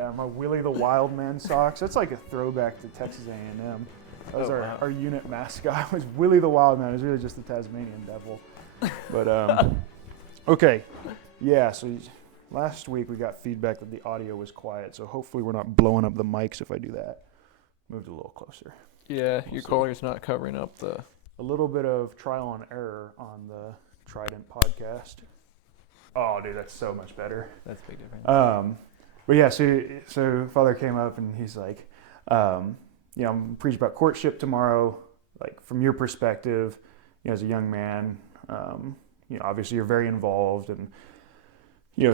Yeah, my Willie the Wild Man socks. That's like a throwback to Texas A&M. That was our unit mascot was Willie the Wild Man. It was really just the Tasmanian devil. But, okay. Yeah, so last week we got feedback that the audio was quiet, so hopefully we're not blowing up the mics if I do that. Moved a little closer. Yeah, your collar's not covering up the... A little bit of trial and error on the TRIDENT podcast. Oh, dude, that's so much better. That's a big difference. But yeah, so Father came up and he's like, I'm preaching about courtship tomorrow. Like from your perspective, as a young man, obviously you're very involved and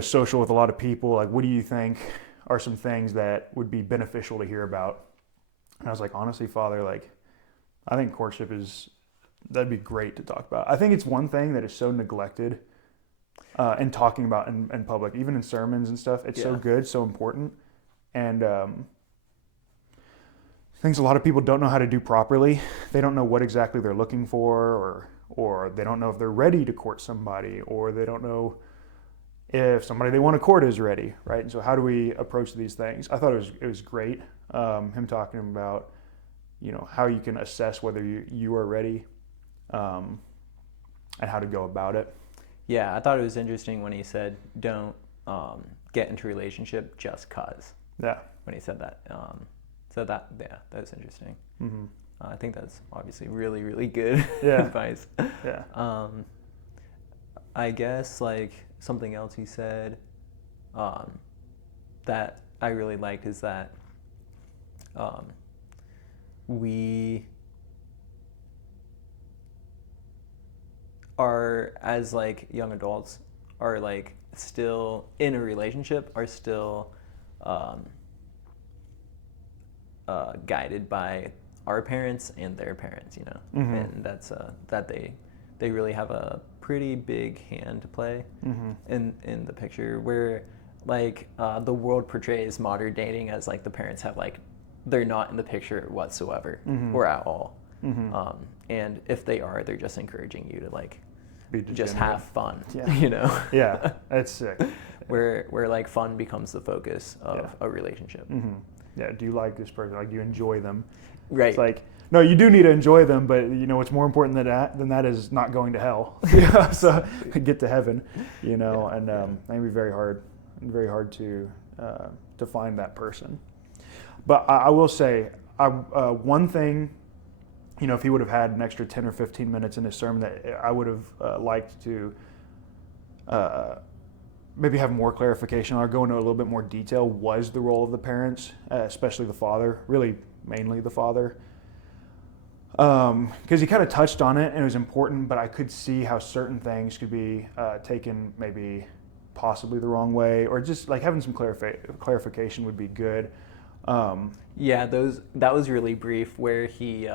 social with a lot of people. Like, what do you think are some things that would be beneficial to hear about? And I was like, honestly, Father, like, I think courtship that'd be great to talk about. I think it's one thing that is so neglected. And talking about in public, even in sermons and stuff, it's so good, so important, and things a lot of people don't know how to do properly. They don't know what exactly they're looking for, or they don't know if they're ready to court somebody, or they don't know if somebody they want to court is ready, right? And so how do we approach these things? I thought it was great, him talking about, how you can assess whether you are ready, and how to go about it. Yeah, I thought it was interesting when he said, don't get into a relationship just cause. Yeah. When he said that. So that was interesting. Mm-hmm. I think that's obviously really, really good advice. Yeah. I guess like something else he said that I really liked is that we are, as like young adults, are like still in a relationship, are still guided by our parents and their parents, mm-hmm. and that's that they really have a pretty big hand to play mm-hmm. in the picture, where like the world portrays modern dating as like the parents have like they're not in the picture whatsoever mm-hmm. or at all. Mm-hmm. And if they are, they're just encouraging you to like just degenerate. have fun, Yeah, that's sick. where like fun becomes the focus of a relationship. Mm-hmm. Yeah, do you like this person? Like, do you enjoy them? Right. It's like, no, you do need to enjoy them, but what's more important than that is not going to hell. So get to heaven, and that can be very hard to find that person. But I will say, one thing, if he would have had an extra 10 or 15 minutes in his sermon, that I would have liked to maybe have more clarification or go into a little bit more detail, was the role of the parents, especially the father, really mainly the father. Because he kind of touched on it and it was important, but I could see how certain things could be taken maybe possibly the wrong way, or just like having some clarification would be good. That was really brief, where he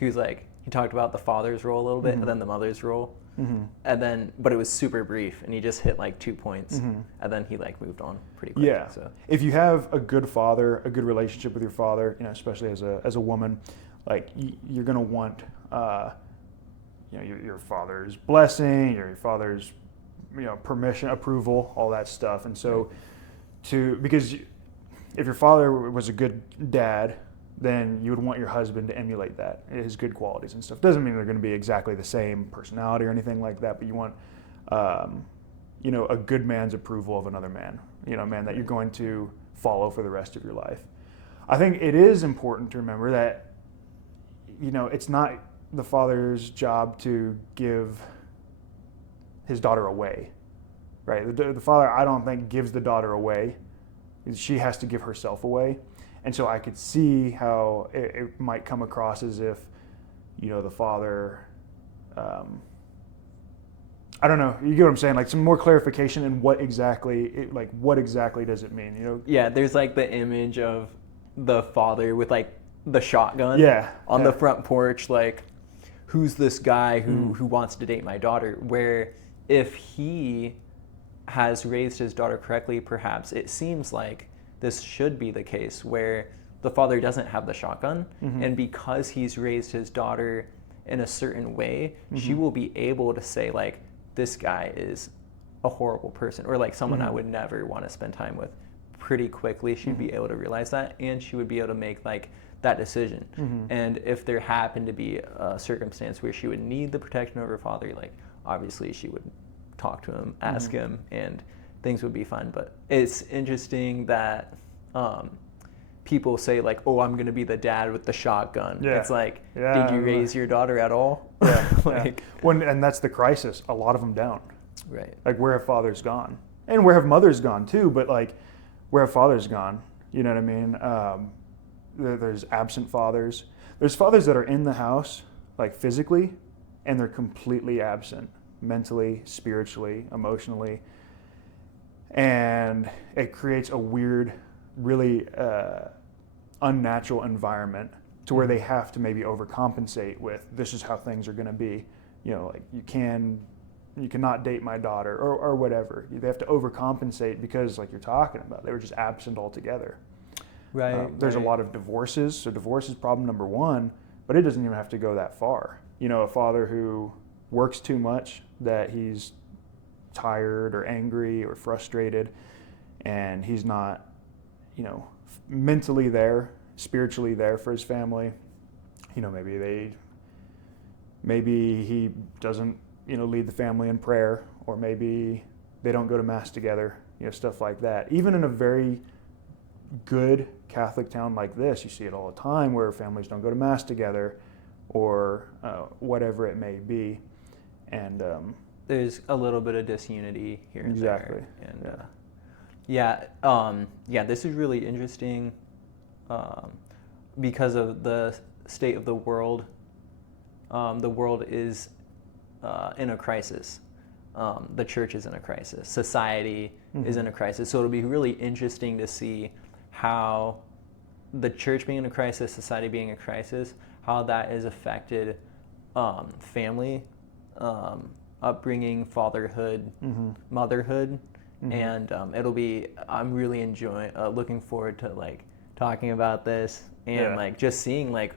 was like, he talked about the father's role a little bit, mm-hmm. and then the mother's role, mm-hmm. and then, but it was super brief, and he just hit like 2 points, mm-hmm. and then he like moved on pretty quick. Yeah. So if you have a good father, a good relationship with your father, especially as a woman, like you're gonna want, your father's blessing, your father's, permission, approval, all that stuff, and so because if your father was a good dad, then you would want your husband to emulate that, his good qualities and stuff. Doesn't mean they're going to be exactly the same personality or anything like that, but you want, a good man's approval of another man, a man that you're going to follow for the rest of your life. I think it is important to remember that, it's not the father's job to give his daughter away, right? The father, I don't think, gives the daughter away. She has to give herself away. And so I could see how it might come across as if, the father, I don't know, you get what I'm saying? Like some more clarification in what exactly does it mean, Yeah, there's like the image of the father with like the shotgun on the front porch, like, who's this guy who wants to date my daughter? Where if he has raised his daughter correctly, perhaps it seems like this should be the case, where the father doesn't have the shotgun, mm-hmm. and because he's raised his daughter in a certain way, mm-hmm. she will be able to say like, this guy is a horrible person, or like someone mm-hmm. I would never want to spend time with. pretty quickly she'd be able to realize that, and she would be able to make like that decision. And if there happened to be a circumstance where she would need the protection of her father, like obviously she would talk to him, ask him, and things would be fine. But it's interesting that people say like, oh, I'm going to be the dad with the shotgun. Yeah. It's like, did you raise your daughter at all? Like, and that's the crisis. A lot of them don't. Right. Like, where have fathers gone? And where have mothers gone too? But like, where have fathers gone? You know what I mean? There's absent fathers. There's fathers that are in the house, like physically, and they're completely absent mentally, spiritually, emotionally. And it creates a weird, really unnatural environment to where they have to maybe overcompensate with, this is how things are going to be. You know, like you cannot date my daughter or whatever. They have to overcompensate because, like you're talking about, they were just absent altogether. Right. There's a lot of divorces. So divorce is problem number one, but it doesn't even have to go that far. You know, a father who works too much, that he's tired or angry or frustrated, and he's not, you know, mentally there, spiritually there for his family. You know, maybe he doesn't, you know, lead the family in prayer, or maybe they don't go to mass together, you know, stuff like that. Even in a very good Catholic town like this, you see it all the time where families don't go to mass together, or whatever it may be. And there's a little bit of disunity here and exactly. there. And this is really interesting because of the state of the world. The world is in a crisis. The church is in a crisis. Society is in a crisis. So it'll be really interesting to see how the church being in a crisis, society being in a crisis, how that has affected family, upbringing, fatherhood, motherhood. And I'm really looking forward to like talking about this and like just seeing like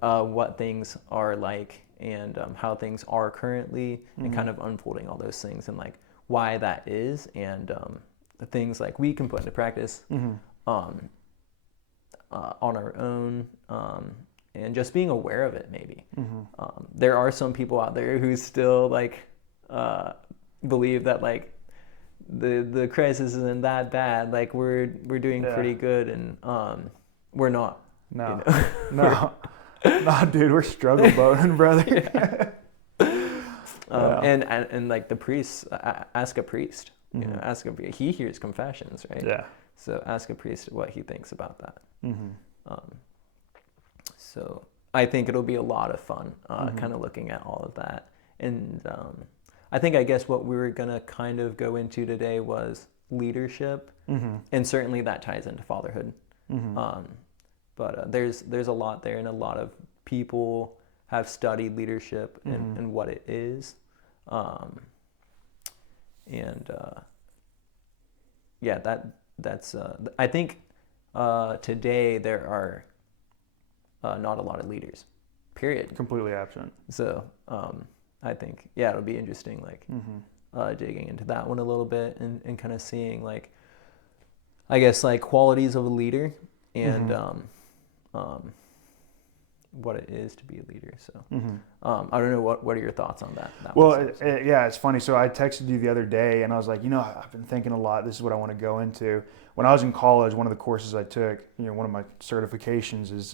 what things are like, and how things are currently, and kind of unfolding all those things, and like why that is, and the things like we can put into practice on our own, and just being aware of it maybe. There are some people out there who still like believe that like the crisis isn't that bad, like we're doing pretty good, and we're not. No, you know? No, dude, we're struggle boating, brother. And like the priests, ask a priest. You know, he hears confessions, right? Yeah. So ask a priest what he thinks about that. So I think it'll be a lot of fun, kind of looking at all of that. And I guess what we were gonna kind of go into today was leadership, and certainly that ties into fatherhood. But there's a lot there, and a lot of people have studied leadership and what it is. That's I think today there are not a lot of leaders, period. Completely absent. So I think it'll be interesting, like digging into that one a little bit, and kind of seeing like, I guess, like qualities of a leader, and what it is to be a leader. So I don't know, what are your thoughts on that? It's funny. So I texted you the other day, and I was like, you know, I've been thinking a lot. This is what I want to go into. When I was in college, one of the courses I took, you know, one of my certifications is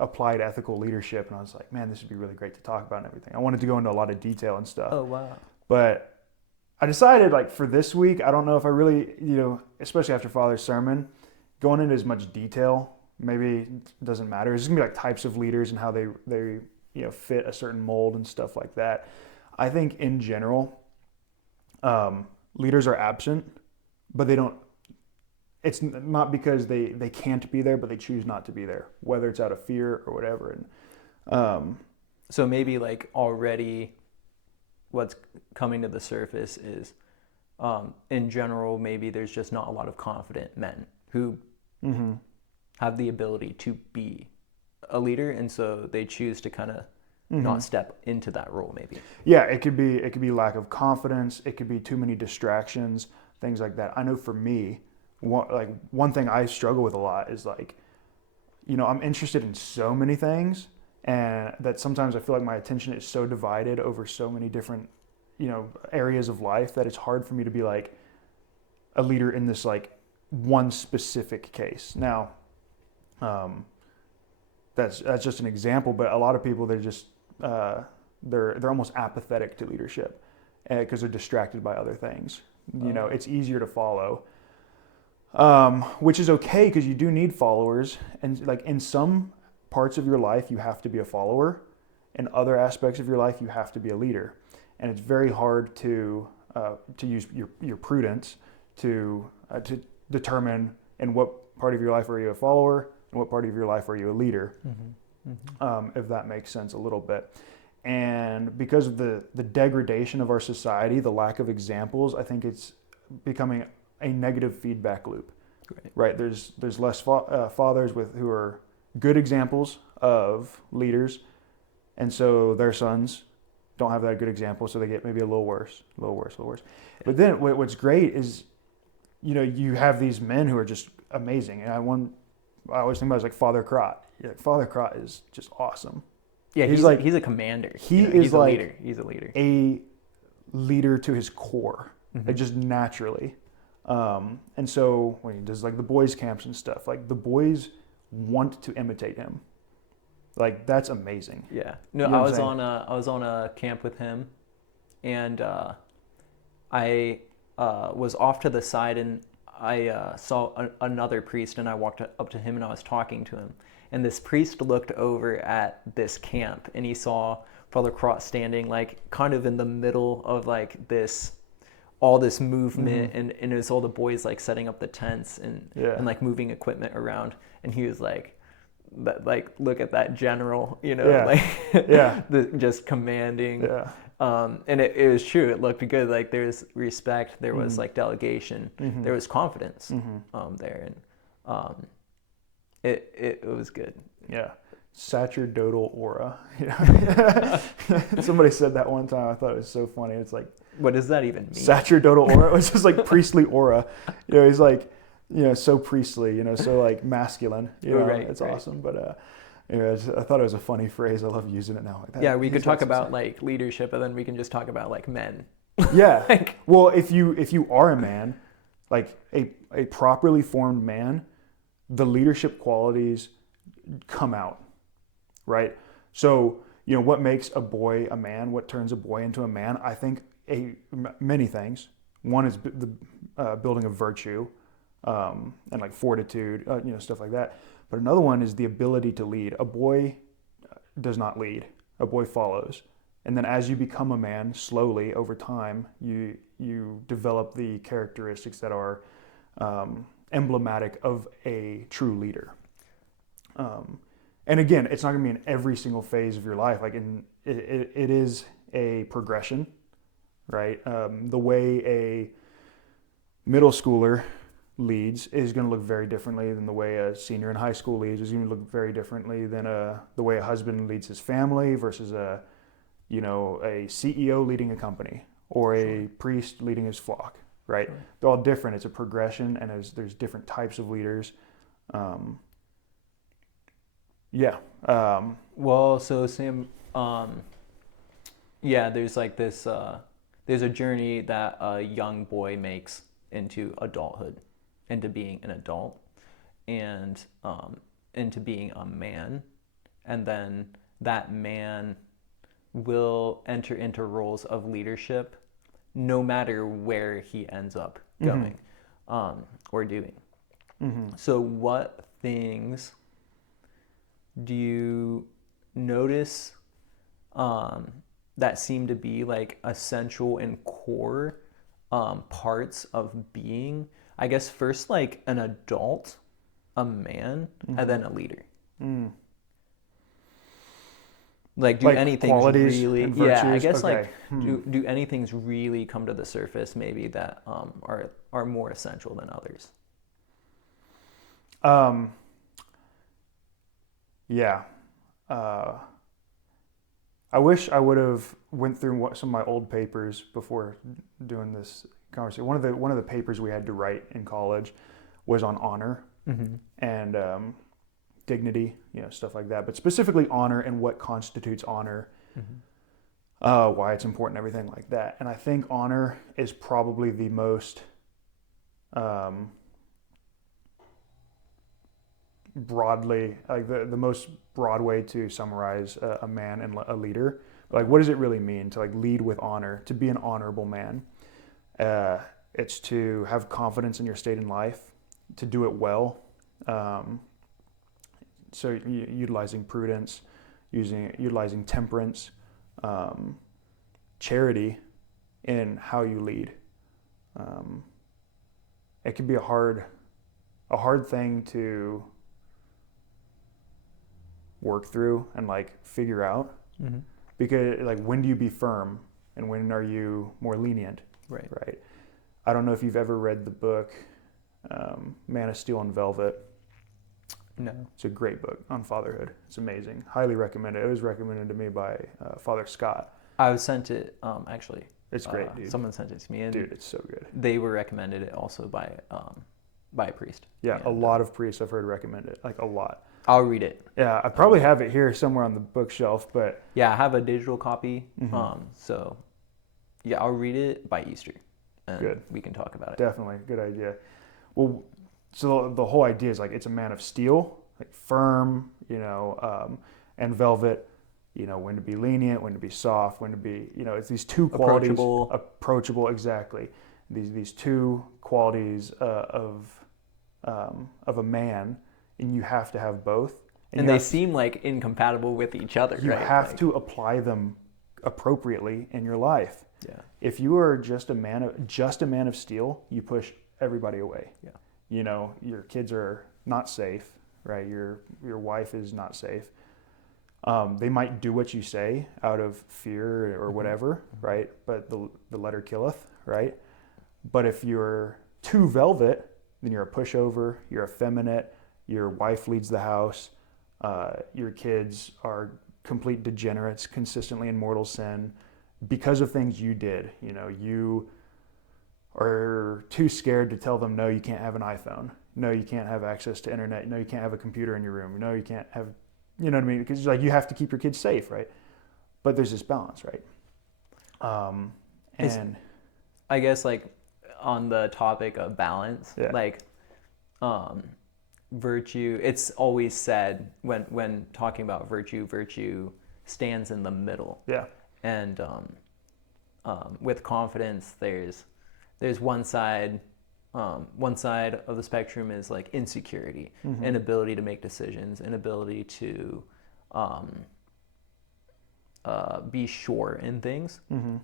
applied ethical leadership, and I was like, man, this would be really great to talk about and everything. I wanted to go into a lot of detail and stuff. Oh wow! But I decided, like, for this week, I don't know if I really, you know, especially after Father's sermon, going into as much detail maybe it doesn't matter. It's gonna be like types of leaders and how they you know fit a certain mold and stuff like that. I think in general, leaders are absent, but they don't. It's not because they can't be there, but they choose not to be there, whether it's out of fear or whatever. And so maybe like already, what's coming to the surface is, in general, maybe there's just not a lot of confident men who have the ability to be a leader, and so they choose to kind of not step into that role. Maybe. Yeah, it could be lack of confidence. It could be too many distractions, things like that. I know for me, one thing I struggle with a lot is like, I'm interested in so many things, and that sometimes I feel like my attention is so divided over so many different, areas of life that it's hard for me to be like a leader in this like one specific case. Now, that's just an example, but a lot of people, they're just they're almost apathetic to leadership because they're distracted by other things. It's easier to follow, which is okay because you do need followers, and like in some parts of your life you have to be a follower, in other aspects of your life you have to be a leader, and it's very hard to use your prudence to determine in what part of your life are you a follower and what part of your life are you a leader, if that makes sense a little bit. And because of the degradation of our society, the lack of examples, I think it's becoming a negative feedback loop. Right? There's less fathers who are good examples of leaders, and so their sons don't have that good example, so they get maybe a little worse. Yeah. But then what's great is, you have these men who are just amazing, and I always think about it like Father Crott. Father Crott is just awesome. Yeah, he's a commander. He's a leader. He's a leader. A leader to his core, like just naturally. And so when he does like the boys' camps and stuff, like the boys want to imitate him. Like that's amazing. Yeah. No, I was on a camp with him, and I was off to the side, and I saw another priest, and I walked up to him and I was talking to him. And this priest looked over at this camp, and he saw Father Crott standing like kind of in the middle of like all this movement, and it was all the boys like setting up the tents and like moving equipment around. And he was like, look at that general, just commanding. Yeah. And it was true. It looked good. Like there's respect. There was like delegation. There was confidence there, and it was good. Yeah, sacerdotal aura. Somebody said that one time. I thought it was so funny. It's like, what does that even mean? Sacerdotal aura. It was just like priestly aura. He's like, so priestly. So like masculine. Right, it's awesome. But I thought it was a funny phrase. I love using it now. Like that. Yeah, we could talk about like leadership, and then we can just talk about like men. Yeah. Well, if you are a man, like a properly formed man, the leadership qualities come out, right? So, what makes a boy a man, what turns a boy into a man, I think many things. One is the building of virtue, and like fortitude, stuff like that. But another one is the ability to lead. A boy does not lead. A boy follows. And then as you become a man, slowly over time, you develop the characteristics that are emblematic of a true leader. And again, it's not going to be in every single phase of your life. Like it is a progression, right? The way a middle schooler leads is going to look very differently than the way a senior in high school leads. Is going to look very differently than the way a husband leads his family versus a CEO leading a company or a priest leading his flock. Right? Sure. They're all different. It's a progression, and there's different types of leaders. Well, so Sam, there's like this. There's a journey that a young boy makes into adulthood, into being an adult, and into being a man, and then that man will enter into roles of leadership no matter where he ends up going or doing. So what things do you notice that seem to be like essential and core parts of being, I guess, first like an adult, a man, and then a leader? Like, do anything's really? Yeah, I guess okay. Like, do anything's really come to the surface? Maybe that are more essential than others. Yeah. I wish I would have went through some of my old papers before doing this conversation. One of the papers we had to write in college was on honor and dignity, stuff like that. But specifically honor and what constitutes honor, why it's important, everything like that. And I think honor is probably the most broadly, like the most broad way to summarize a man and a leader. Like, what does it really mean to like lead with honor, to be an honorable man? It's to have confidence in your state in life, to do it well. So utilizing prudence, utilizing temperance, charity in how you lead. It can be a hard thing to work through and like figure out, because like, when do you be firm and when are you more lenient? Right. I don't know if you've ever read the book Man of Steel and Velvet. No. It's a great book on fatherhood. It's amazing. Highly recommend it. It was recommended to me by Father Scott. I was sent it, actually. It's great, dude. Someone sent it to me. And dude, it's so good. They were recommended it also by a priest. Yeah, and a lot of priests I've heard recommend it. Like, a lot. I'll read it. Yeah, I probably have it here somewhere on the bookshelf, but... Yeah, I have a digital copy. So, yeah, I'll read it by Easter. And good. We can talk about it. Definitely. Good idea. Well, so the whole idea is like, it's a man of steel, like firm, and velvet, when to be lenient, when to be soft, when to be, it's these two qualities. Approachable, exactly. These two qualities of a man, and you have to have both. And they seem like incompatible with each other, you right? You have to apply them appropriately in your life. Yeah. If you are just a man of steel, you push everybody away. Yeah. Your kids are not safe, right? Your wife is not safe. They might do what you say out of fear or whatever, right? But the letter killeth, right? But if you're too velvet, then you're a pushover, you're effeminate, your wife leads the house, your kids are complete degenerates, consistently in mortal sin because of things you did. You are too scared to tell them, no, you can't have an iPhone. No, you can't have access to internet. No, you can't have a computer in your room. No, you can't have, you know what I mean? Because like, you have to keep your kids safe, right? But there's this balance, right? And I guess like on the topic of balance, like virtue, it's always said when talking about virtue stands in the middle. Yeah. And with confidence, there's one side of the spectrum is like insecurity, inability to make decisions, inability to be sure in things. And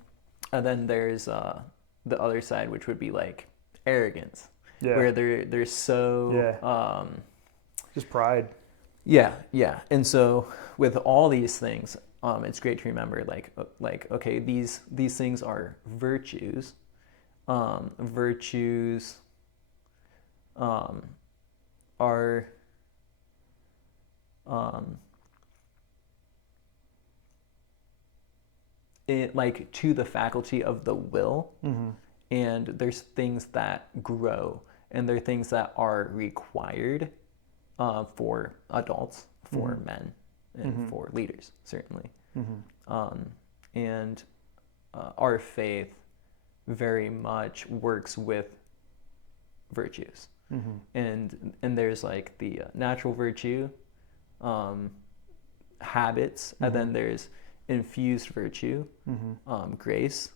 then there's the other side, which would be like arrogance, where they're so just pride. Yeah. And so with all these things, it's great to remember like okay, these things are virtues. Virtues are it like to the faculty of the will, and there's things that grow, and there are things that are required for adults, for men, and for leaders, certainly. And our faith very much works with virtues. And there's like the natural virtue, habits, and then there's infused virtue, grace,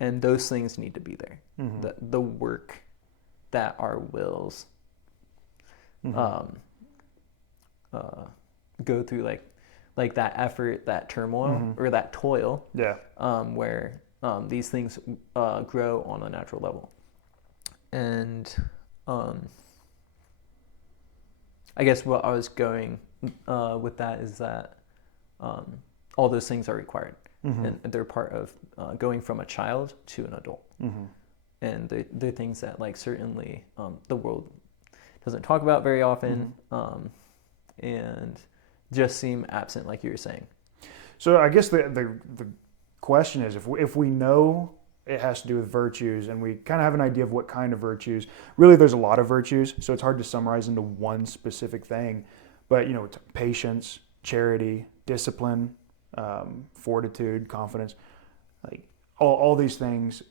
and those things need to be there. The work that our wills go through, like that effort, that turmoil, or that toil, where these things grow on a natural level. And I guess what I was going with that is that all those things are required, and they're part of going from a child to an adult. And they're things that like certainly the world doesn't talk about very often, and just seem absent, like you were saying. So I guess the question is, if we know it has to do with virtues, and we kind of have an idea of what kind of virtues. Really, there's a lot of virtues, so it's hard to summarize into one specific thing. But patience, charity, discipline, fortitude, confidence, like all these things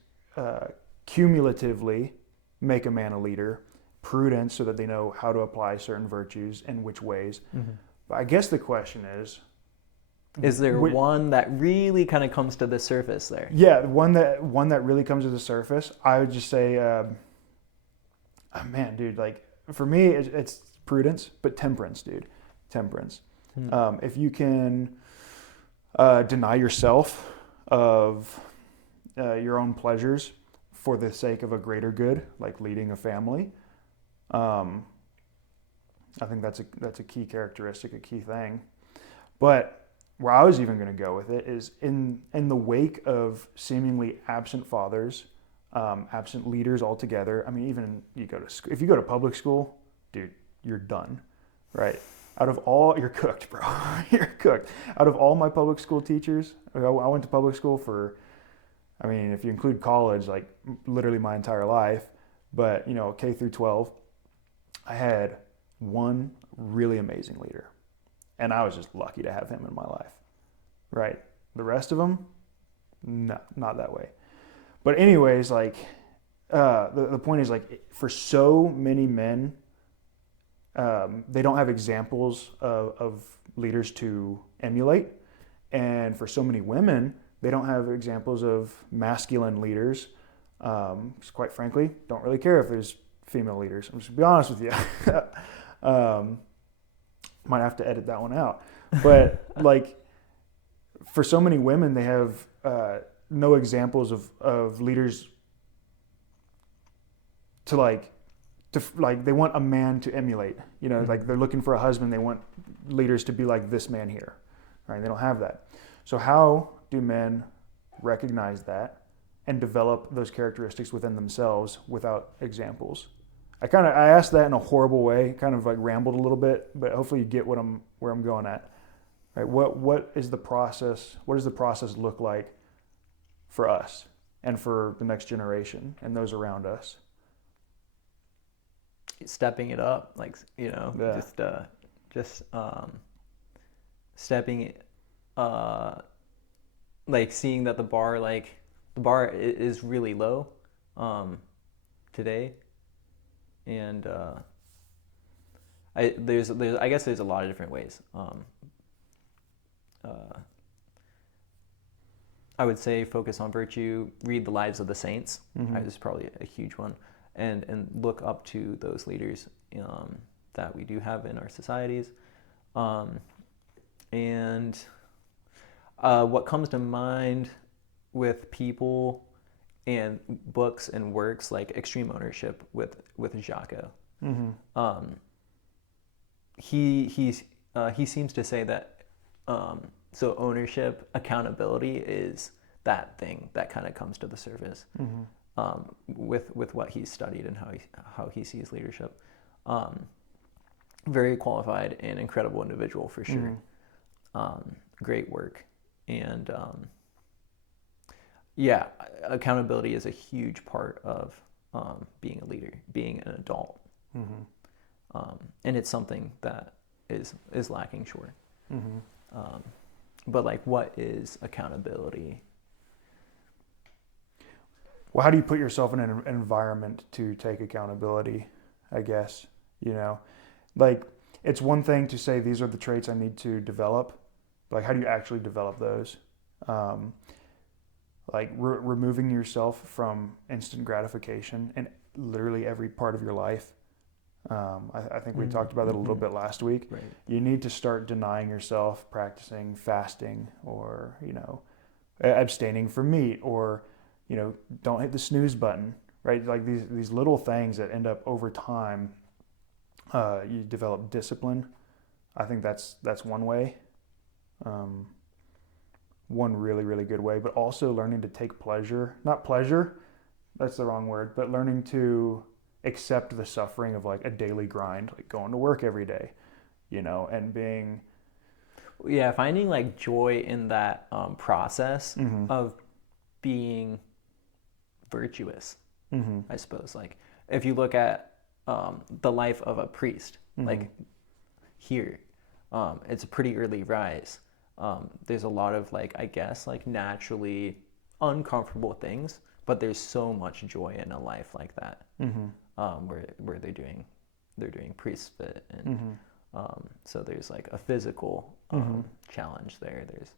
cumulatively make a man a leader. Prudence, so that they know how to apply certain virtues and which ways. Mm-hmm. But I guess the question is there one that really kind of comes to the surface there? Yeah, one that really comes to the surface. I would just say, man, dude, like for me, it's prudence, but temperance, dude, temperance. Mm-hmm. If you can deny yourself of your own pleasures for the sake of a greater good, like leading a family, I think that's a key characteristic, a key thing. But where I was even going to go with it is in the wake of seemingly absent fathers, absent leaders altogether. I mean, even if you go to public school, dude, you're done, right? You're cooked, bro. You're cooked. Out of all my public school teachers, I went to public school for, I mean, if you include college, like literally my entire life, but K through 12, I had one really amazing leader, and I was just lucky to have him in my life, right? The rest of them, no, not that way. But anyways, like the point is, like, for so many men, they don't have examples of leaders to emulate, and for so many women, they don't have examples of masculine leaders. Quite frankly, don't really care if there's female leaders. I'm just gonna be honest with you. Might have to edit that one out. But like, for so many women, they have no examples of leaders to they want a man to emulate. Mm-hmm. Like they're looking for a husband. They want leaders to be like this man here, right? They don't have that. So how do men recognize that and develop those characteristics within themselves without examples? I asked that in a horrible way, kind of like rambled a little bit, but hopefully you get where I'm going at. Right? What is the process? What does the process look like for us and for the next generation and those around us? Stepping it up, just stepping it, like seeing that the bar is really low today. And I guess there's a lot of different ways. I would say focus on virtue, read the lives of the saints. Mm-hmm. This is probably a huge one, and look up to those leaders that we do have in our societies. And what comes to mind with people and books and works like Extreme Ownership with Jocko. Mm-hmm. He seems to say that so ownership, accountability is that thing that kind of comes to the surface. Mm-hmm. With what he's studied and how he sees leadership. Very qualified and incredible individual for sure. Mm-hmm. Great work. And yeah, accountability is a huge part of being a leader, being an adult. Mm-hmm. And it's something that is lacking, sure. Mm-hmm. But like, what is accountability? Well, how do you put yourself in an environment to take accountability, I guess? Like, it's one thing to say these are the traits I need to develop, but like, how do you actually develop those? Like removing yourself from instant gratification in literally every part of your life. I think we mm-hmm. talked about that a little bit last week. Right. You need to start denying yourself, practicing fasting, or abstaining from meat, or don't hit the snooze button. Right, like these little things that end up over time. You develop discipline. I think that's one way. One really, really good way, but also learning to take pleasure, not pleasure, that's the wrong word, but learning to accept the suffering of like a daily grind, like going to work every day, and being... Yeah, finding like joy in that process mm-hmm. of being virtuous, I suppose. Like if you look at the life of a priest, like here, it's a pretty early rise. There's a lot of like, I guess, like naturally uncomfortable things, but there's so much joy in a life like that, where they're doing priest fit, and so there's like a physical challenge there. There's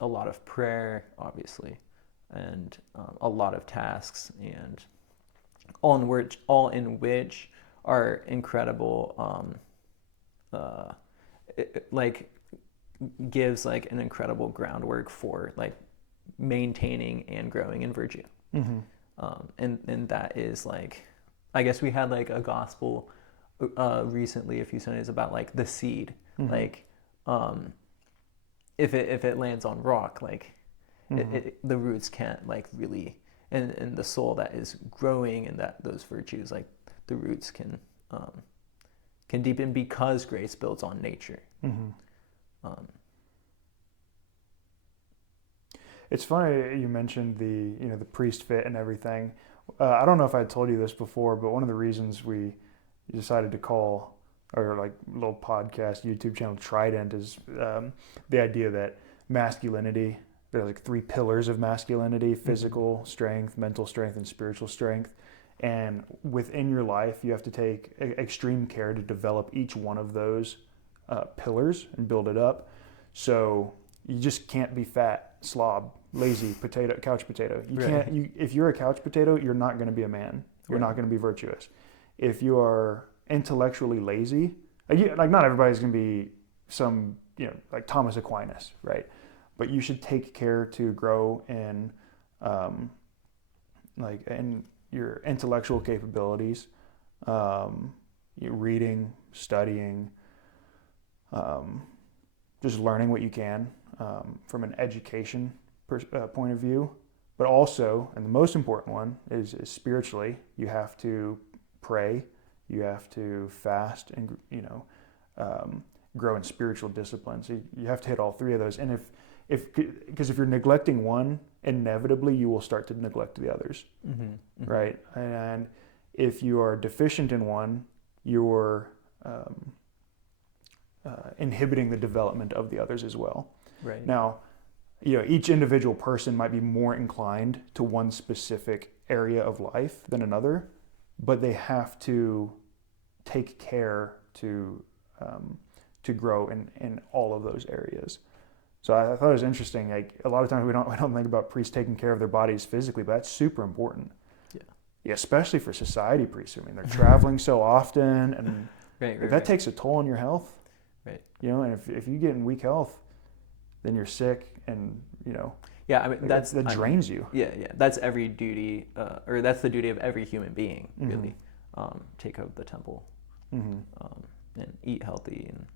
a lot of prayer, obviously, and a lot of tasks, and all in which are incredible. It, like gives like an incredible groundwork for like maintaining and growing in virtue. And that is like, I guess we had like a gospel recently, a few Sundays, about like the seed, like if it lands on rock, like the roots can't like really, and the soul that is growing in those virtues, like the roots can deepen because grace builds on nature. It's funny you mentioned the priest fit and everything. I don't know if I told you this before, but one of the reasons we decided to call our like little podcast YouTube channel TRIDENT is the idea that masculinity, there's like 3 pillars of masculinity: physical strength, mental strength, and spiritual strength. And within your life, you have to take extreme care to develop each one of those pillars and build it up. So you just can't be fat, slob, lazy, potato, couch potato. You can't. If you're a couch potato, you're not going to be a man. You're not going to be virtuous. If you are intellectually lazy, like not everybody's going to be some, like Thomas Aquinas, right? But you should take care to grow in, in your intellectual capabilities, reading, studying, just learning what you can from an education point of view. But also, and the most important one is spiritually, you have to pray, you have to fast, and grow in spiritual discipline. So you have to hit all 3 of those. And because if you're neglecting one, inevitably you will start to neglect the others, right? And if you are deficient in one, you're inhibiting the development of the others as well. Right. Now, each individual person might be more inclined to one specific area of life than another, but they have to take care to grow in all of those areas. So I thought it was interesting. Like a lot of times we don't think about priests taking care of their bodies physically, but that's super important. Yeah, especially for society priests. I mean, they're traveling so often, and that takes a toll on your health. Right. And if you get in weak health, then you're sick, and Yeah, I mean that drains you. Yeah. That's every duty, or that's the duty of every human being, really. Take care of the temple, and eat healthy, and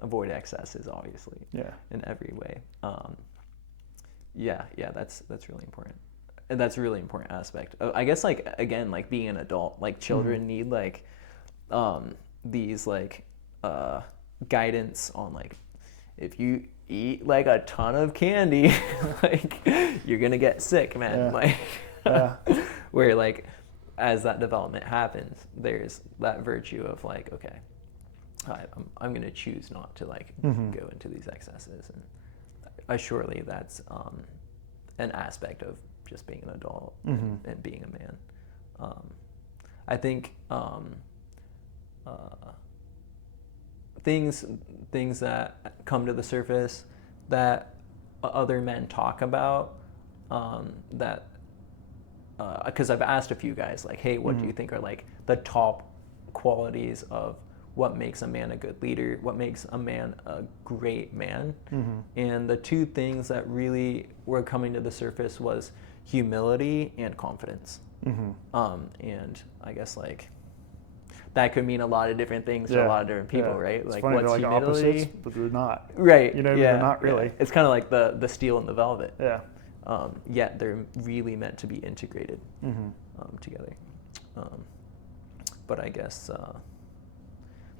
avoid excesses, obviously. Yeah. In every way. That's really important, and that's a really important aspect. I guess like again, like being an adult, like children need like these like guidance on like if you eat like a ton of candy, like you're gonna get sick, man. Where like as that development happens, there's that virtue of like, okay, I'm gonna choose not to like go into these excesses, and surely that's an aspect of just being an adult and being a man. I think things that come to the surface that other men talk about, that because I've asked a few guys like, hey, what do you think are like the top qualities of what makes a man a good leader, what makes a man a great man? And the 2 things that really were coming to the surface was humility and confidence. And I guess like that could mean a lot of different things to a lot of different people, right? It's like funny, what's they're like humility? opposites, but they're not. Right. They're not really. It's kind of like the steel and the velvet. Yeah. Yet they're really meant to be integrated together. But I guess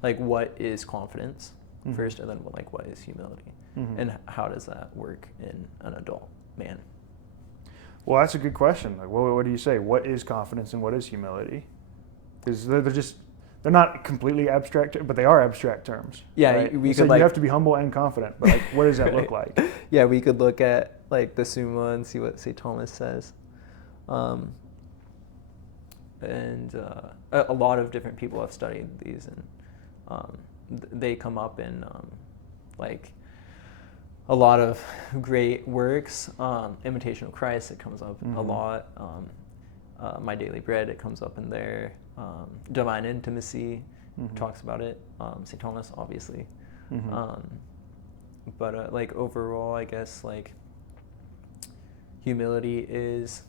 like what is confidence first, and then what is humility, and how does that work in an adult man? Well, that's a good question. Like, what do you say? What is confidence and what is humility? Because they're not completely abstract, but they are abstract terms. Yeah, right? we So could you have to be humble and confident, but like, what does that look like? Yeah, we could look at like the Summa and see what St. Thomas says. And a lot of different people have studied these, and they come up in like a lot of great works. Imitation of Christ, it comes up a lot. My Daily Bread, it comes up in there. Divine Intimacy talks about it. St. Thomas, obviously. But like overall, I guess like humility is,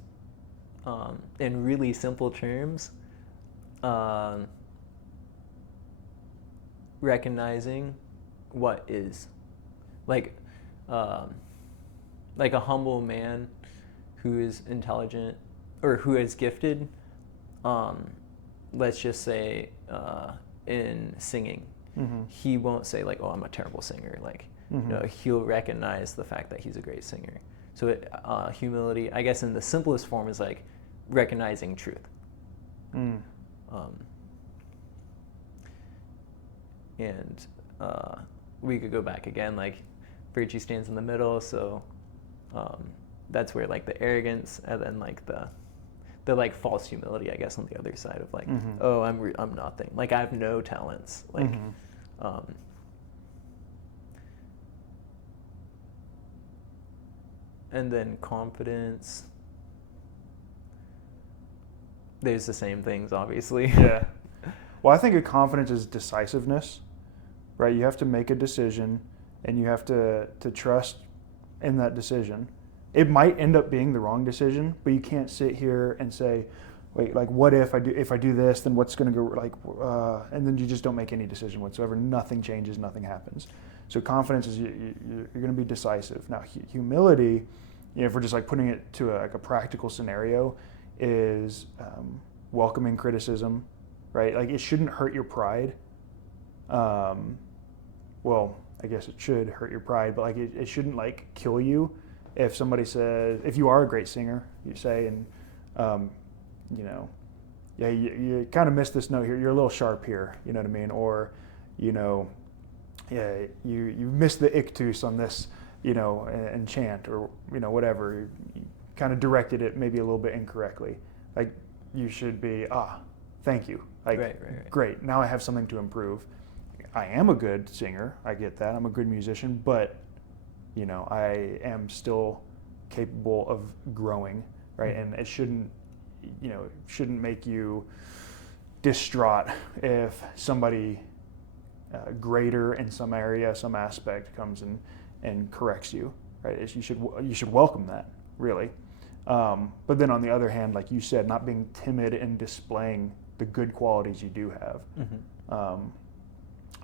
in really simple terms, recognizing what is, like a humble man who is intelligent or who is gifted, let's just say in singing, he won't say like, oh, I'm a terrible singer. Like, no, he'll recognize the fact that he's a great singer. So humility, I guess in the simplest form, is like recognizing truth. And we could go back again, like virtue stands in the middle, so that's where like the arrogance, and then like the like false humility, I guess, on the other side of like, oh, I'm nothing, like I have no talents, like and then confidence, there's the same things, obviously. Yeah. Well, I think a confidence is decisiveness, right? You have to make a decision, and you have to trust in that decision. It might end up being the wrong decision, but you can't sit here and say, wait, like what if I do this, then what's going to go like, and then you just don't make any decision whatsoever. Nothing changes, nothing happens. So confidence is you're going to be decisive. Now humility, if we're just like putting it to like a practical scenario, is welcoming criticism, right? Like it shouldn't hurt your pride. Well, I guess it should hurt your pride, but like it shouldn't like kill you if somebody says, if you are a great singer, you say, and yeah, you kind of missed this note here. You're a little sharp here, you know what I mean? Or, yeah, you missed the ictus on this, and chant or whatever. You kind of directed it maybe a little bit incorrectly. Like you should be, thank you. Like, right. Great. Now I have something to improve. I am a good singer. I get that. I'm a good musician, but I am still capable of growing, right? And it shouldn't make you distraught if somebody greater in some area, some aspect comes and corrects you, right? You should welcome that, really. But then on the other hand, like you said, not being timid and displaying the good qualities you do have.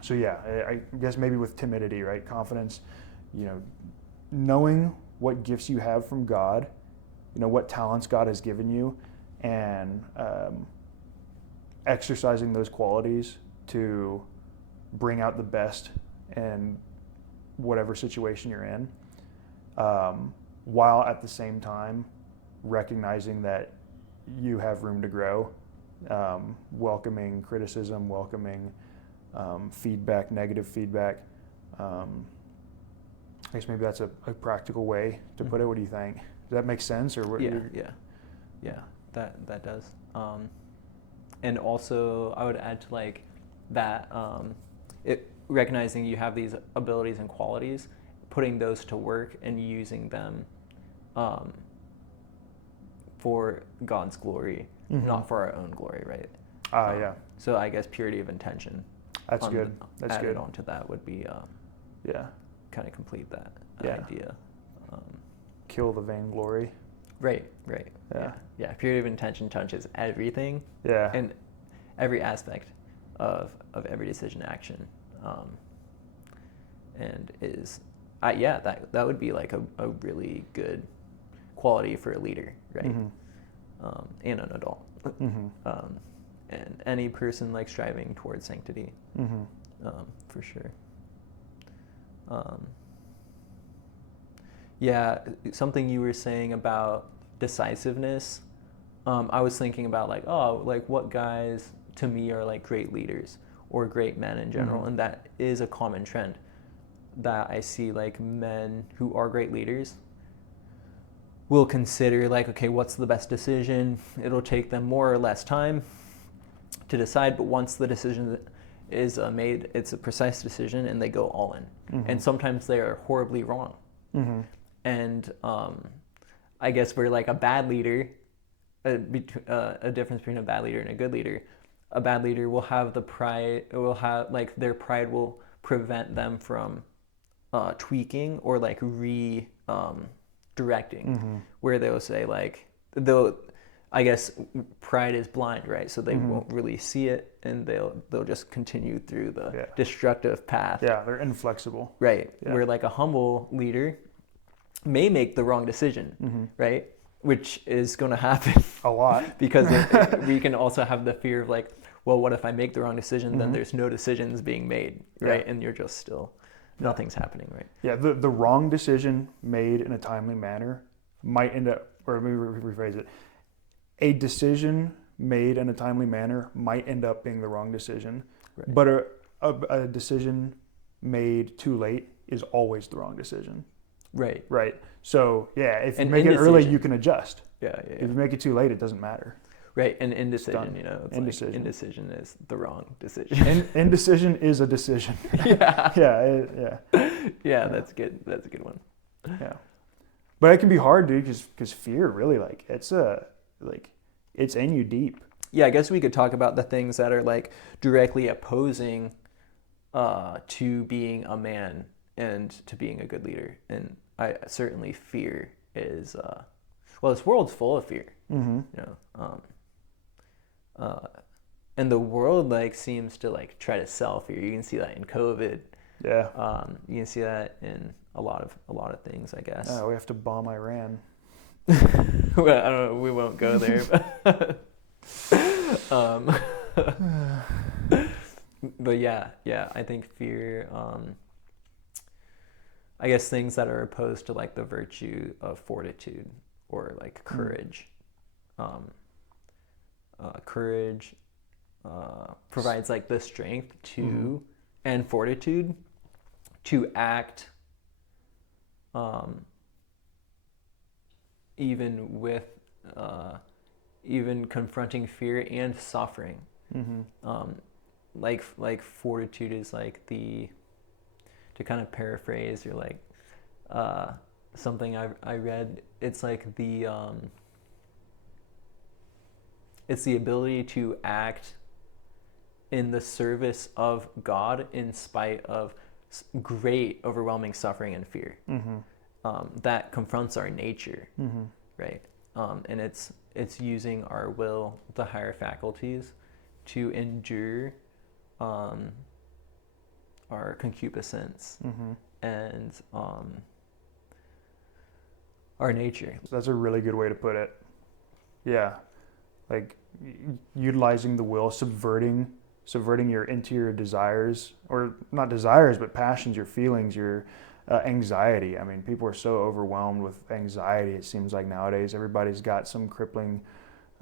So yeah, I guess maybe with timidity, right? Confidence, knowing what gifts you have from God, what talents God has given you, and exercising those qualities to bring out the best in whatever situation you're in, while at the same time recognizing that you have room to grow, welcoming criticism, welcoming feedback, negative feedback. I guess maybe that's a practical way to put it. What do you think? Does that make sense? Or what? Yeah, that does. And also, I would add to like that, recognizing you have these abilities and qualities, putting those to work and using them for God's glory, not for our own glory, right? Yeah. So I guess purity of intention. That's good. That's added good. onto that would be kind of complete that idea. Kill the vainglory. Right. Yeah. Purity of intention touches everything. Yeah. And every aspect of every decision action, and is, that would be like a really good quality for a leader, right? And an adult, and any person like striving towards sanctity, for sure. Yeah, something you were saying about decisiveness, I was thinking about like, oh, like what guys to me are like great leaders or great men in general. Mm-hmm. And that is a common trend that I see, like men who are great leaders will consider like, okay, what's the best decision? It'll take them more or less time to decide, but once the decision is made, it's a precise decision and they go all in. Mm-hmm. And sometimes they are horribly wrong. Mm-hmm. And I guess we're like a bad leader, a difference between a bad leader and a good leader. A bad leader will have the pride, will have like their pride will prevent them from tweaking or like directing, mm-hmm. where they'll say like, I guess pride is blind, right? So they mm-hmm. won't really see it, and they'll just continue through the destructive path. Yeah, they're inflexible. Right. Yeah. Where like a humble leader may make the wrong decision, mm-hmm. right? Which is going to happen a lot because we can also have the fear of like, well, what if I make the wrong decision? Mm-hmm. Then there's no decisions being made, right? Yeah. And you're just still, nothing's happening, right? Yeah, the wrong decision made in a timely manner might end up, or let me rephrase it, a decision made in a timely manner might end up being the wrong decision, right. But a decision made too late is always the wrong decision. Right. Right. So, yeah, if you make it early, you can adjust. Yeah. If you make it too late, it doesn't matter. Right, and indecision, it's indecision. Like indecision is the wrong decision. Indecision is a decision. Yeah, that's good. That's a good one. Yeah, but it can be hard, dude, because fear really it's in you deep. Yeah, I guess we could talk about the things that are like directly opposing to being a man and to being a good leader, and I certainly fear is this world's full of fear. Mm-hmm. And the world like seems to like try to sell fear. You can see that in COVID. Yeah. You can see that in a lot of things, I guess. We have to bomb Iran. Well, I don't know, we won't go there. But yeah, I think fear. I guess things that are opposed to like the virtue of fortitude or like courage. Courage provides like the strength to mm-hmm. and fortitude to act even with even confronting fear and suffering. Mm-hmm. Like fortitude is like to kind of paraphrase or like something I read, it's like it's the ability to act in the service of God in spite of great, overwhelming suffering and fear. Mm-hmm. That confronts our nature, mm-hmm. right? And it's using our will, the higher faculties, to endure our concupiscence mm-hmm. and our nature. That's a really good way to put it. Yeah. Like utilizing the will, subverting your interior desires, or not desires, but passions, your feelings, your anxiety. I mean, people are so overwhelmed with anxiety. It seems like nowadays everybody's got some crippling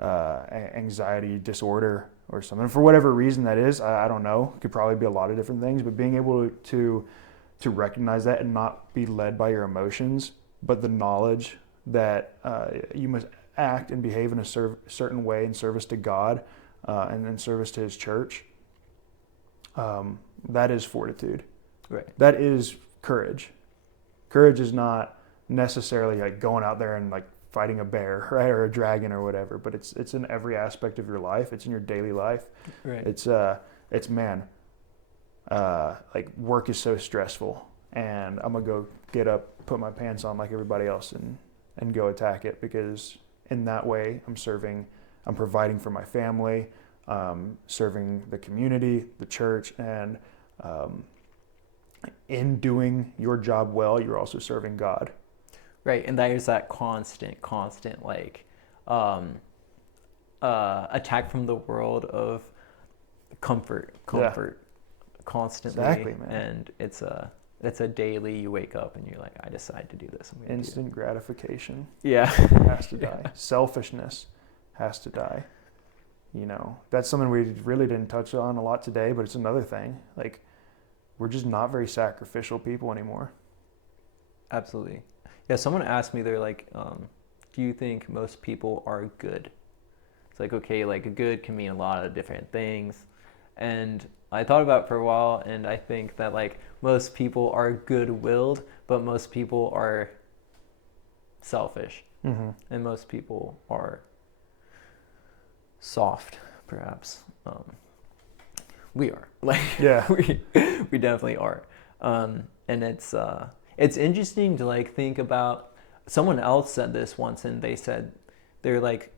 anxiety disorder or something. For whatever reason that is, I don't know. It could probably be a lot of different things, but being able to recognize that and not be led by your emotions, but the knowledge that you must act and behave in a certain way in service to God and in service to His church. That is fortitude. Right. That is courage. Courage is not necessarily like going out there and like fighting a bear, right, or a dragon or whatever, but it's in every aspect of your life. It's in your daily life. Right. It's man, like work is so stressful, and I'm gonna go get up, put my pants on like everybody else, and go attack it, because in that way I'm providing for my family, serving the community, the church, and in doing your job well, you're also serving God. Right, and there's that constant like attack from the world of comfort, constantly. Exactly, man. And it's it's a daily, you wake up and you're like, I decide to do this. Instant gratification. Yeah. Has to die. Selfishness has to die. You know, that's something we really didn't touch on a lot today, but it's another thing. Like, we're just not very sacrificial people anymore. Absolutely. Yeah, someone asked me, they're like, do you think most people are good? It's like, okay, like good can mean a lot of different things. And I thought about it for a while, and I think that like most people are good-willed, but most people are selfish. Mm-hmm. And most people are soft, perhaps. We are. Like, yeah, we definitely are. And it's interesting to like think about. Someone else said this once, and they said they're like,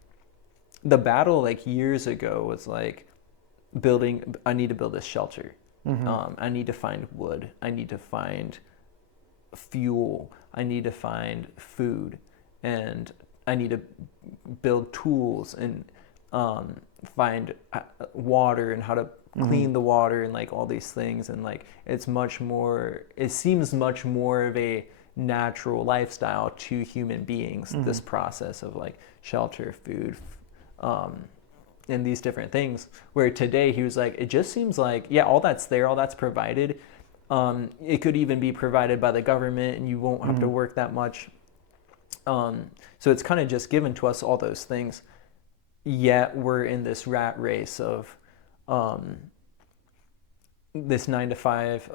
the battle like years ago was like I need to build this shelter. Mm-hmm. I need to find wood. I need to find fuel. I need to find food, and I need to build tools and find water and how to clean the water and like all these things. And like it seems much more of a natural lifestyle to human beings, this process of like shelter, food, and these different things, where today he was like, it just seems like, yeah, all that's there, all that's provided. It could even be provided by the government and you won't have to work that much. So it's kind of just given to us, all those things. Yet we're in this rat race of this 9 to 5.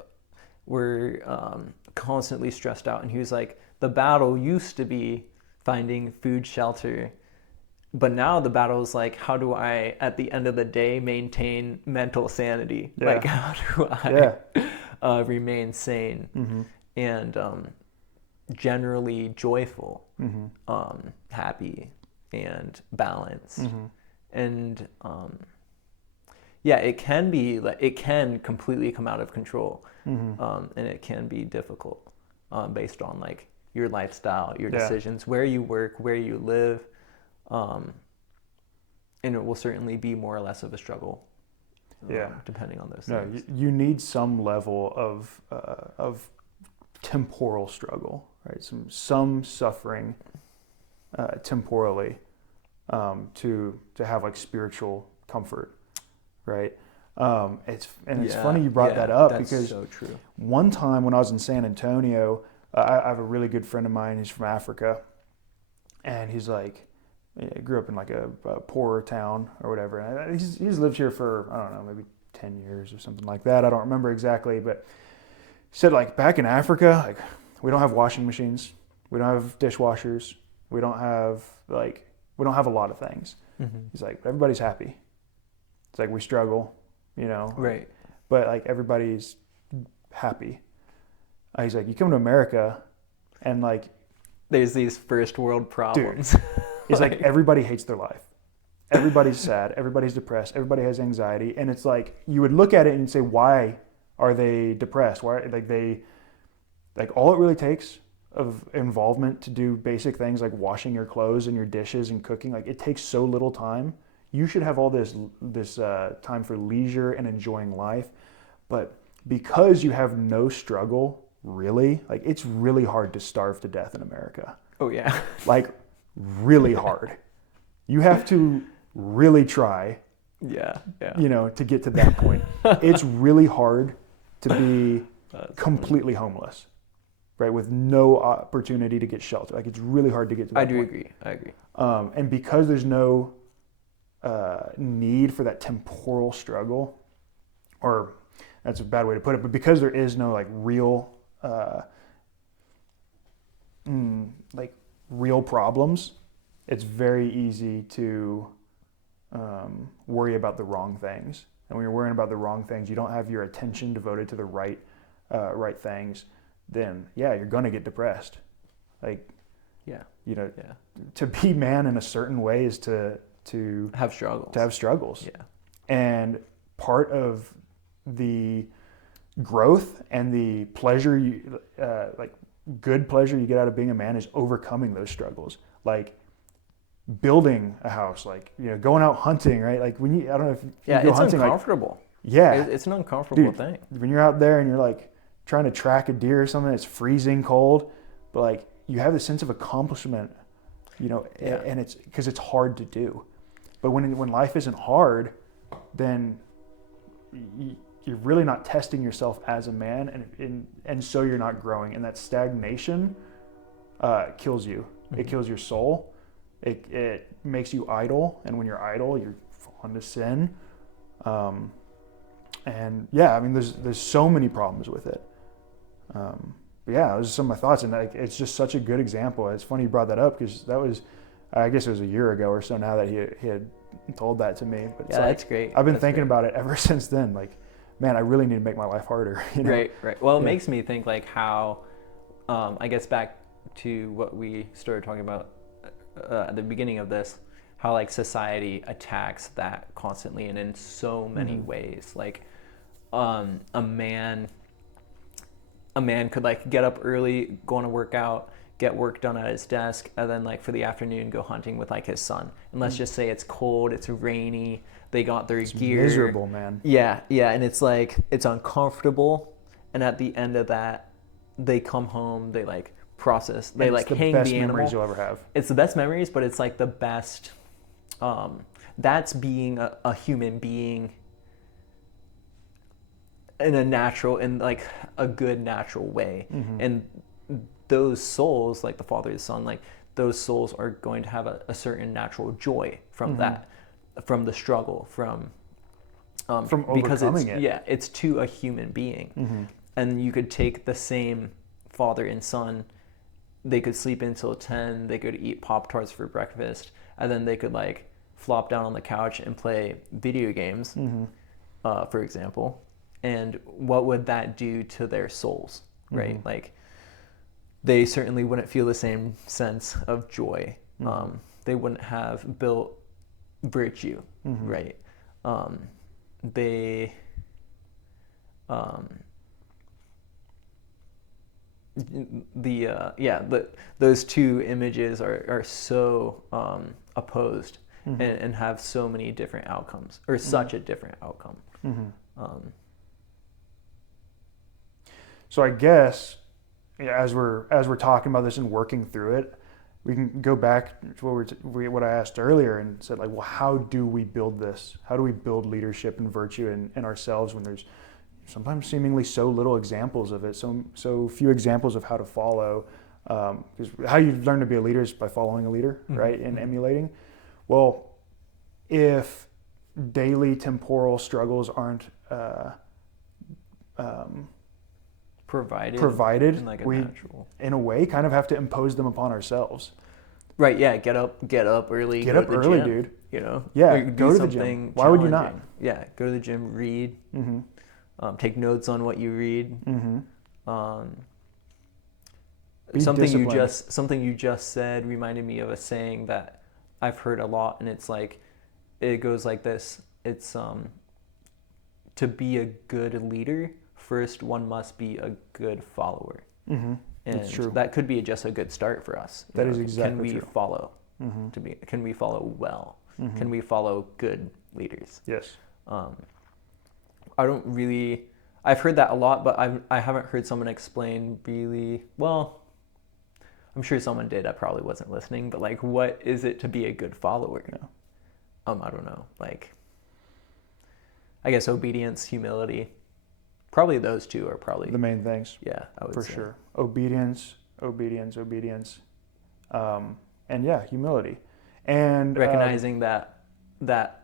We're constantly stressed out. And he was like, the battle used to be finding food, shelter. But now the battle is like, how do I, at the end of the day, maintain mental sanity? Yeah. Like, how do I remain sane and generally joyful, happy, and balanced? And yeah, it can completely come out of control, and it can be difficult based on like your lifestyle, your decisions, where you work, where you live. And it will certainly be more or less of a struggle, depending on those things. You need some level of temporal struggle, right? Some suffering temporally to have like spiritual comfort, right? It's funny you brought that up, because so true. One time when I was in San Antonio, I have a really good friend of mine. He's from Africa, and he's like, he grew up in like a poorer town or whatever. And he's lived here for, I don't know, maybe 10 years or something like that. I don't remember exactly, but he said like back in Africa, like we don't have washing machines, we don't have dishwashers, we don't have a lot of things. He's like, everybody's happy. It's like we struggle, you know, right? But like everybody's happy. He's like, you come to America, and like there's these first world problems. Dude, it's like everybody hates their life. Everybody's sad. Everybody's depressed. Everybody has anxiety. And it's like, you would look at it and say, why are they depressed? Why, like all it really takes of involvement to do basic things like washing your clothes and your dishes and cooking, like it takes so little time. You should have all this time for leisure and enjoying life. But because you have no struggle, really, like it's really hard to starve to death in America. Oh yeah. Like really hard. You have to really try, you know, to get to that point. It's really hard to be completely homeless, right? With no opportunity to get shelter. Like it's really hard to get to that point. I agree. And because there's no need for that temporal struggle, or that's a bad way to put it, but because there is no like real real problems, it's very easy to worry about the wrong things. And when you're worrying about the wrong things, you don't have your attention devoted to the right things, then you're going to get depressed. Like, you know, to be man in a certain way is to have struggles. To have struggles. Yeah. And part of the growth and the pleasure good pleasure you get out of being a man is overcoming those struggles. Like building a house, like, you know, going out hunting, right? Like when I don't know if you go it's hunting, uncomfortable. Like, it's an uncomfortable dude, thing. When you're out there and you're like trying to track a deer or something. It's freezing cold, but like you have this sense of accomplishment, and it's because it's hard to do. But when life isn't hard, then you're really not testing yourself as a man, and so you're not growing. And that stagnation kills you. It kills your soul. It makes you idle, and when you're idle, you're falling to sin. And yeah, I mean, there's so many problems with it. But yeah, those are some of my thoughts, and it's just such a good example. It's funny you brought that up because that was, I guess it was a year ago or so now that he had told that to me. But it's that's great. I've been thinking about it ever since then. Like, man, I really need to make my life harder. Right. Well, it makes me think like how, I guess back to what we started talking about at the beginning of this, how like society attacks that constantly and in so many ways. Like, a man could like get up early, go on a workout, get work done at his desk, and then like for the afternoon go hunting with like his son. And let's just say it's cold, it's rainy, they got their gear. Miserable, man. Yeah, and it's like it's uncomfortable. And at the end of that, they come home, they like process, they like hang the animal. It's the best memories you'll ever have. It's the best memories, but it's like the best. That's being a human being in a natural, in like a good natural way. And those souls, like the Father, the Son, like those souls are going to have a certain natural joy from that, from the struggle, from overcoming it. Yeah, it's to a human being. And you could take the same father and son, they could sleep until 10, they could eat Pop-Tarts for breakfast, and then they could like flop down on the couch and play video games, for example. And what would that do to their souls, right? Like, they certainly wouldn't feel the same sense of joy. They wouldn't have built virtue, right? Those two images are so opposed and have so many different outcomes, or such a different outcome. So I guess, as we're talking about this and working through it, we can go back to what I asked earlier and said, like, well, how do we build this? How do we build leadership and virtue in ourselves when there's sometimes seemingly so little examples of it, so few examples of how to follow? Because how you learn to be a leader is by following a leader, right, and emulating. Well, if daily temporal struggles aren't provided, in like we, in a way, kind of have to impose them upon ourselves. Right. Yeah. Get up early. Get up early, gym, dude. You know. Yeah. Go to the gym. Why would you not? Yeah. Go to the gym. Read. Take notes on what you read. Something you just said reminded me of a saying that I've heard a lot, and it's like, it goes like this. It's to be a good leader, first one must be a good follower. And that's true. That could be just a good start for us. That is exactly true. Can we follow? Can we follow well? Can we follow good leaders? Yes. I've heard that a lot, but I haven't heard someone explain really well. I'm sure someone did. I probably wasn't listening, but like, what is it to be a good follower? Yeah. I don't know. Like, I guess obedience, humility. Probably those two are probably the main things. Yeah, I would for say. Sure. Obedience, and yeah, humility, and recognizing that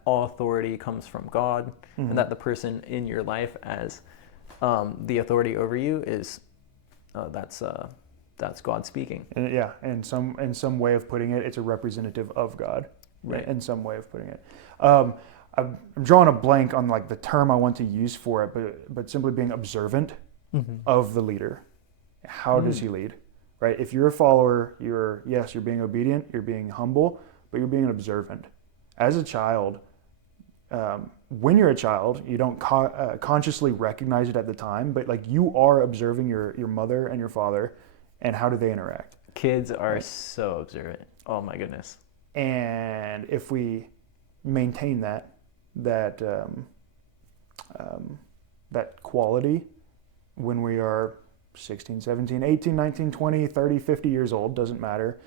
all authority comes from God, and that the person in your life as the authority over you is that's God speaking. And yeah, in some way of putting it, it's a representative of God. Right. In some way of putting it. I'm drawing a blank on like the term I want to use for it, but simply being observant of the leader. How does he lead? Right? If you're a follower, you're being obedient, you're being humble, but you're being observant. As a child, when you're a child, you don't consciously recognize it at the time, but like you are observing your mother and your father, and how do they interact? Kids are so observant. Oh my goodness. And if we maintain that quality, when we are 16, 17, 18, 19, 20, 30, 50 years old, doesn't matter,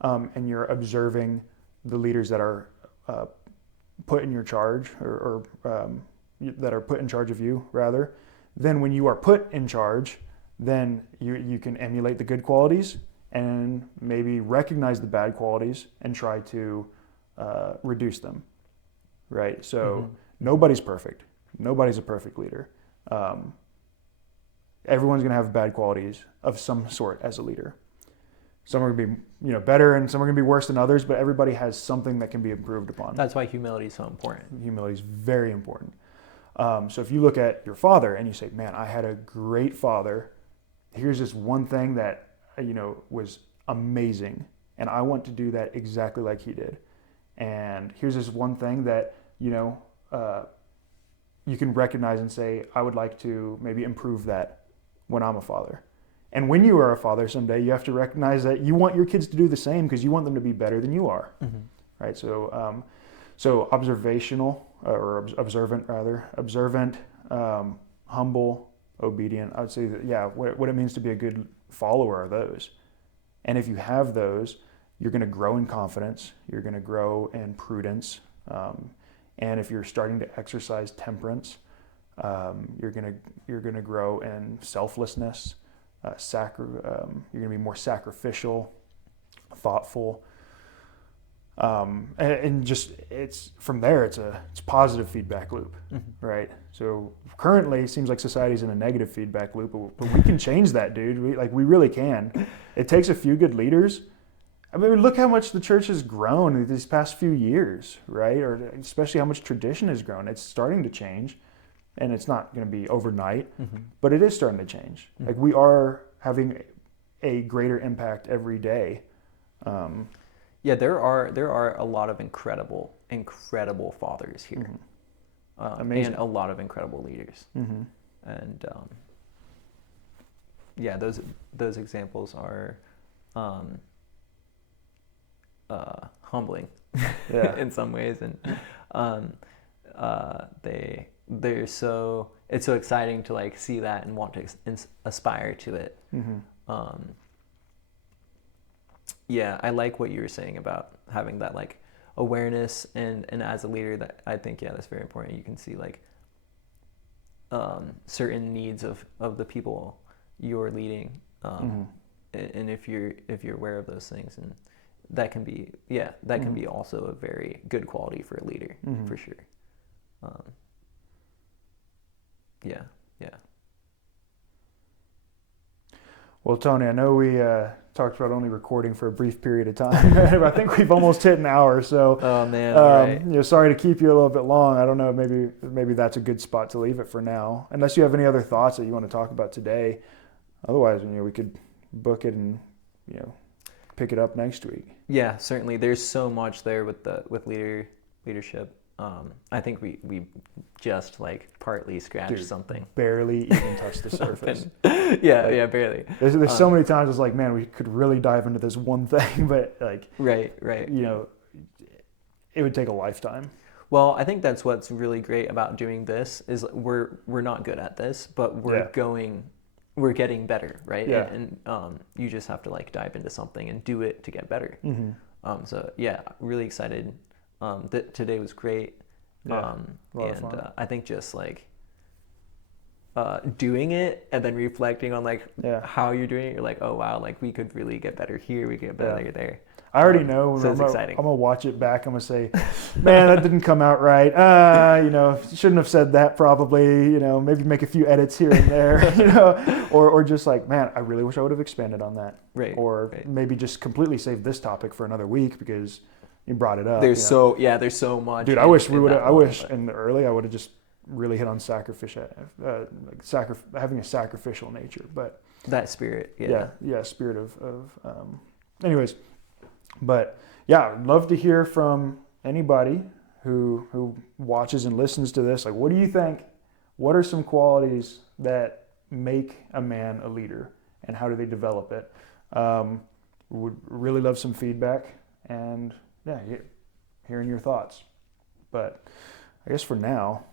and you're observing the leaders that are put in your charge, or that are put in charge of you, rather, then when you are put in charge, then you can emulate the good qualities and maybe recognize the bad qualities and try to reduce them, right? So nobody's perfect. Nobody's a perfect leader. Everyone's going to have bad qualities of some sort as a leader. Some are going to be, better, and some are going to be worse than others, but everybody has something that can be improved upon. That's why humility is so important. Humility is very important. So if you look at your father and you say, man, I had a great father. Here's this one thing that, was amazing, and I want to do that exactly like he did. And here's this one thing that, you can recognize and say, I would like to maybe improve that when I'm a father. And when you are a father someday, you have to recognize that you want your kids to do the same because you want them to be better than you are, right? So, observant, humble, obedient. I would say that, what it means to be a good follower are those. And if you have those, you're going to grow in confidence. You're going to grow in prudence. And if you're starting to exercise temperance, you're going to grow in selflessness. You're going to be more sacrificial, thoughtful, and just it's from there. It's positive feedback loop, right? So currently, it seems like society's in a negative feedback loop, but we can change that, dude. We really can. It takes a few good leaders. I mean, look how much the church has grown these past few years, right? Or especially how much tradition has grown. It's starting to change. And it's not going to be overnight, but it is starting to change. Like, we are having a greater impact every day. There are a lot of incredible fathers here, and a lot of incredible leaders. And those examples are humbling in some ways, and it's so exciting to see that and want to aspire to it. I like what you were saying about having that awareness, and as a leader, that I think that's very important. You can see certain needs of the people you're leading, and if you're aware of those things, and that can be can be also a very good quality for a leader, for sure. Well, Tony, I know we talked about only recording for a brief period of time. I think we've almost hit an hour, so oh man, all right. Sorry to keep you a little bit long. I don't know, maybe that's a good spot to leave it for now, unless you have any other thoughts that you want to talk about today. Otherwise, we could book it and pick it up next week. Yeah, certainly. There's so much there with leadership. I think we just partly scratched something. Barely even touched the surface. Barely. There's so many times it's like, man, we could really dive into this one thing, but right. It would take a lifetime. Well, I think that's what's really great about doing this is we're not good at this, but we're getting better, right? Yeah. And you just have to dive into something and do it to get better. Really excited. Today was great. And I think just doing it and then reflecting on how you're doing it, you're oh wow, we could really get better here, we could get better there. I already know. So it's exciting. I'm gonna watch it back. I'm gonna say, man, that didn't come out right. Shouldn't have said that probably. Maybe make a few edits here and there. Or just man, I really wish I would have expanded on that. Right. Or maybe just completely save this topic for another week because you brought it up. There's so much. Dude, I wish we would. I wish in the early I would have just really hit on sacrificial, having a sacrificial nature. But that spirit. Spirit of. Anyways. But I'd love to hear from anybody who watches and listens to this. What do you think? What are some qualities that make a man a leader, and how do they develop it? Would really love some feedback and hearing your thoughts. But I guess for now,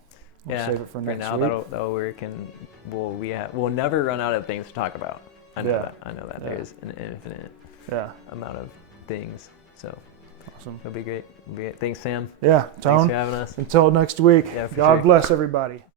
We'll save it for next now, week. that'll work, and we'll never run out of things to talk about. I know that. I know that there's an infinite amount of things. So awesome. It'll be great. Thanks, Sam. Yeah, Tone. Thanks for having us. Until next week. Yeah, for God sure. bless everybody.